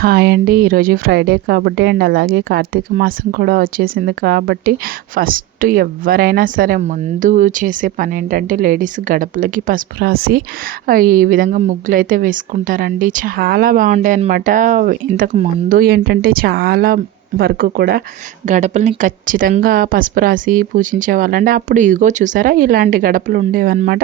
Hi అండి. ఈరోజు Friday కాబట్టి అండ్ అలాగే కార్తీక మాసం కూడా వచ్చేసింది కాబట్టి ఫస్ట్ ఎవరైనా సరే ముందు చేసే పని ఏంటంటే లేడీస్ గడపలకి పసుపు రాసి ఈ విధంగా ముగ్గులు అయితే వేసుకుంటారండి. చాలా బాగుండే అనమాట ఇంతకు ముందు ఏంటంటే చాలా వరకు కూడా గడపల్ని ఖచ్చితంగా పసుపు రాసి పూజించే వాళ్ళంటే అప్పుడు ఇదిగో చూసారా ఇలాంటి గడపలు ఉండేవన్నమాట.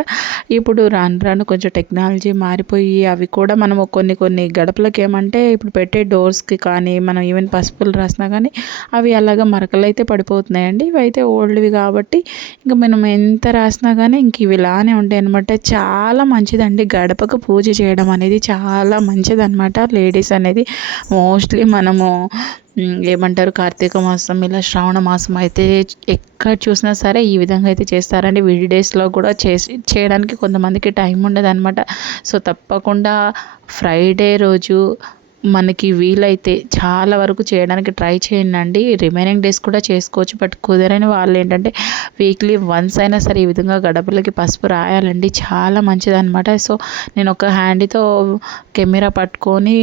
ఇప్పుడు రాను రాను కొంచెం టెక్నాలజీ మారిపోయి అవి కూడా మనం కొన్ని కొన్ని గడపలకి ఏమంటే ఇప్పుడు పెట్టే డోర్స్కి కానీ మనం ఈవెన్ పసుపులు రాసినా కానీ అవి అలాగ మరకలు అయితే పడిపోతున్నాయండి. ఇవి అయితే ఓల్డ్వి కాబట్టి ఇంకా మనం ఎంత రాసినా కానీ ఇంక ఇవి ఇలానే ఉంటాయి అనమాట చాలా మంచిదండి గడపకు పూజ చేయడం అనేది. చాలా మంచిదన్నమాట లేడీస్ అనేది. మోస్ట్లీ మనము ఏమంటారు? కార్తీక మాసం ఇలా శ్రావణ మాసం అయితే ఎక్కడ చూసినా సరే ఈ విధంగా అయితే చేస్తారండి. విడి డేస్లో కూడా చేసి చేయడానికి కొంతమందికి టైం ఉండదు అనమాట సో తప్పకుండా ఫ్రైడే రోజు మనకి వీలైతే చాలా వరకు చేయడానికి ట్రై చేయండి రిమైనింగ్ డేస్ కూడా చేసుకోవచ్చు. బట్ కుదరని వాళ్ళు ఏంటంటే వీక్లీ వన్స్ అయినా సరే ఈ విధంగా గడపలకి పసుపు రాయాలండి. చాలా మంచిదన్నమాట. సో నేను ఒక హ్యాండ్తో కెమెరా పట్టుకొని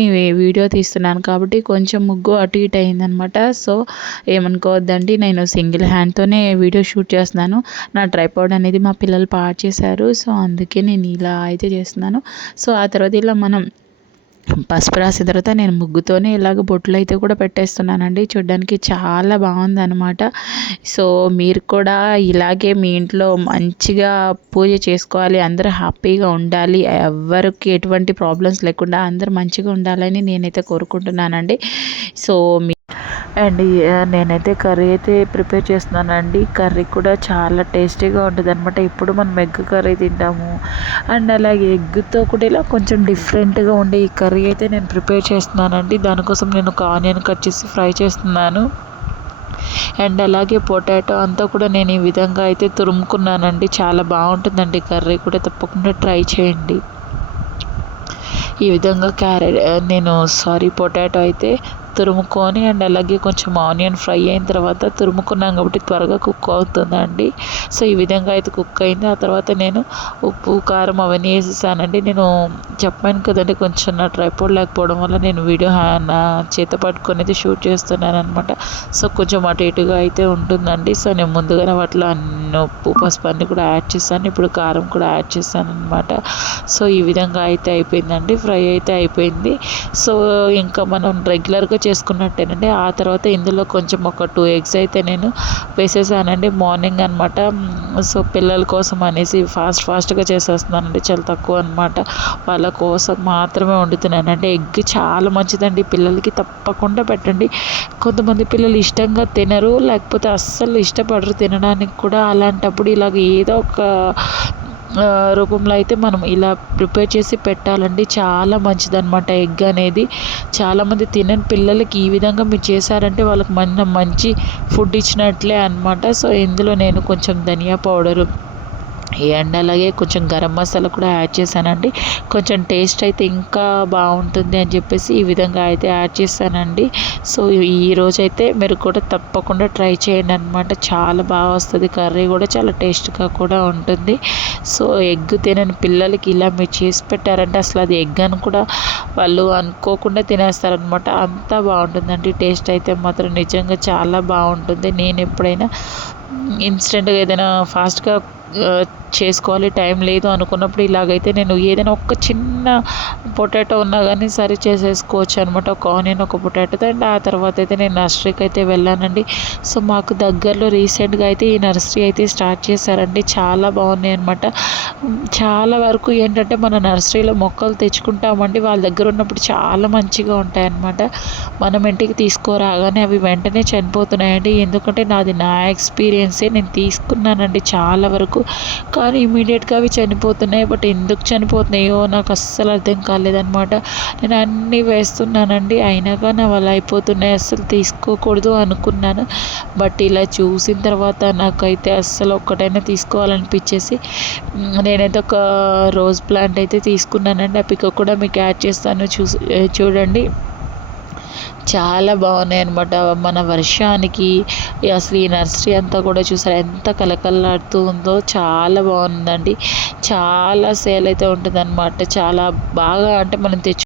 వీడియో తీస్తున్నాను కాబట్టి కొంచెం ముగ్గు అటు ఇటు అయిందనమాట సో ఏమనుకోవద్దండి. నేను సింగిల్ హ్యాండ్తోనే వీడియో షూట్ చేస్తున్నాను. నా ట్రైపాడ్ అనేది మా పిల్లలు పాడు చేశారు. సో అందుకే నేను ఇలా అయితే చేస్తున్నాను. సో ఆ తర్వాత ఇలా మనం పసుపు రాసిన తర్వాత నేను ముగ్గుతోనే ఇలాగ బొట్లు అయితే కూడా పెట్టేస్తున్నానండి. చూడ్డానికి చాలా బాగుందనమాట సో మీరు కూడా ఇలాగే మీ ఇంట్లో మంచిగా పూజ చేసుకోవాలి అందరూ హ్యాపీగా ఉండాలి ఎవరికి ఎటువంటి ప్రాబ్లమ్స్ లేకుండా అందరూ మంచిగా ఉండాలని నేనైతే కోరుకుంటున్నానండి. సో మీ అండ్ నేనైతే కర్రీ అయితే ప్రిపేర్ చేస్తున్నానండి. కర్రీ కూడా చాలా టేస్టీగా ఉంటుంది అనమాట ఇప్పుడు మనం ఎగ్ కర్రీ తింటాము. అండ్ అలాగే ఎగ్తో కూడా ఇలా కొంచెం డిఫరెంట్గా ఉండే ఈ కర్రీ అయితే నేను ప్రిపేర్ చేస్తున్నానండి. దానికోసం నేను ఒక ఆనియన్ కట్ చేసి ఫ్రై చేస్తున్నాను. అండ్ అలాగే పొటాటో అంతా కూడా నేను ఈ విధంగా అయితే తురుముకున్నానండి. చాలా బాగుంటుందండి కర్రీ కూడా. తప్పకుండా ట్రై చేయండి. ఈ విధంగా క్యారెట్ నేను సారీ పొటాటో అయితే తురుముకొని అండ్ అలాగే కొంచెం ఆనియన్ ఫ్రై అయిన తర్వాత తురుముకున్నాం కాబట్టి త్వరగా కుక్ అవుతుందండి. సో ఈ విధంగా అయితే కుక్ అయింది. ఆ తర్వాత నేను ఉప్పు కారం అవన్నీ వేసేసానండి. నేను చెప్పాను కదండి కొంచెం నా ట్రైపోడ్ లేకపోవడం వల్ల నేను వీడియో నా చేత పట్టుకొని అయితే షూట్ చేస్తున్నాను అనమాట సో కొంచెం అటు ఇటుగా అయితే ఉంటుందండి. సో నేను ముందుగానే వాటిలో అన్ని ఉప్పు పసుపు అన్నీ కూడా యాడ్ చేశాను. ఇప్పుడు కారం కూడా యాడ్ చేశాను అనమాట సో ఈ విధంగా అయితే అయిపోయిందండి. ఫ్రై అయితే అయిపోయింది. సో ఇంకా మనం రెగ్యులర్గా చేసుకున్నట్టేనండి. ఆ తర్వాత ఇందులో కొంచెం ఒక టూ ఎగ్స్ అయితే నేను వేసేసానండి. మార్నింగ్ అనమాట సో పిల్లల కోసం అనేసి ఫాస్ట్ ఫాస్ట్గా చేసేస్తున్నానండి. చాలా తక్కువ అనమాట వాళ్ళ కోసం మాత్రమే వండుతున్నానండి. ఎగ్ చాలా మంచిదండి. పిల్లలకి తప్పకుండా పెట్టండి. కొంతమంది పిల్లలు ఇష్టంగా తినరు. లేకపోతే అస్సలు ఇష్టపడరు తినడానికి కూడా. అలాంటప్పుడు ఇలాగ ఏదో ఒక రూపంలో అయితే మనం ఇలా ప్రిపేర్ చేసి పెట్టాలండి. చాలా మంచిదన్నమాట ఎగ్ అనేది. చాలామంది తినని పిల్లలకి ఈ విధంగా మీరు చేశారంటే వాళ్ళకి మన మంచి ఫుడ్ ఇచ్చినట్లే అనమాట సో ఇందులో నేను కొంచెం ధనియా పౌడరు అండ్ అలాగే కొంచెం గరం మసాలా కూడా యాడ్ చేశానండి. కొంచెం టేస్ట్ అయితే ఇంకా బాగుంటుంది అని చెప్పేసి ఈ విధంగా అయితే యాడ్ చేశానండి. సో ఈరోజు అయితే మీరు కూడా తప్పకుండా ట్రై చేయండి అనమాట చాలా బాగా వస్తుంది. కర్రీ కూడా చాలా టేస్ట్గా కూడా ఉంటుంది. సో ఎగ్ తినని పిల్లలకి ఇలా మీరు చేసి పెట్టారంటే అసలు అది ఎగ్ అని కూడా వాళ్ళు అనుకోకుండా తినేస్తారనమాట అంతా బాగుంటుందండి. టేస్ట్ అయితే మాత్రం నిజంగా చాలా బాగుంటుంది. నేను ఎప్పుడైనా ఇన్స్టెంట్గా ఏదైనా ఫాస్ట్గా చేసుకోవాలి టైం లేదు అనుకున్నప్పుడు ఇలాగైతే నేను ఏదైనా ఒక చిన్న పొటాటో ఉన్నా కానీ సరి చేసేసుకోవచ్చు అనమాట ఒక ఆనియన్ ఒక పొటాటో అండ్ ఆ తర్వాత అయితే నేను నర్సరీకి అయితే వెళ్ళానండి. సో మాకు దగ్గరలో రీసెంట్గా అయితే ఈ నర్సరీ అయితే స్టార్ట్ చేశారండి. చాలా బాగున్నాయి అనమాట చాలా వరకు ఏంటంటే మన నర్సరీలో మొక్కలు తెచ్చుకుంటామండి. వాళ్ళ దగ్గర ఉన్నప్పుడు చాలా మంచిగా ఉంటాయన్నమాట మనం ఇంటికి తీసుకోరాగానే అవి వెంటనే చనిపోతున్నాయండి. ఎందుకంటే నాది నా ఎక్స్పీరియన్సే నేను తీసుకున్నానండి చాలా వరకు. కానీ ఇమీడియట్గా అవి చనిపోతున్నాయి. బట్ ఎందుకు చనిపోతున్నాయో నాకు అస్సలు అర్థం కాలేదనమాట నేను అన్నీ వేస్తున్నానండి. అయినా కానీ అవి అలా అయిపోతున్నాయి. అస్సలు తీసుకోకూడదు అనుకున్నాను. బట్ ఇలా చూసిన తర్వాత నాకైతే అస్సలు ఒక్కటైనా తీసుకోవాలనిపించేసి నేనైతే ఒక రోజ్ ప్లాంట్ అయితే తీసుకున్నానండి. ఆ పిక్ కూడా మీకు యాడ్ చేస్తాను. చూసి చూడండి. చాలా బాగున్నాయి అనమాట మన వర్షానికి అసలు ఈ నర్సరీ అంతా కూడా చూసారు ఎంత కలకల్లాడుతూ ఉందో చాలా బాగుందండి. చాలా సేల్ అయితే ఉంటుంది అనమాట చాలా బాగా అంటే మనం తెచ్చు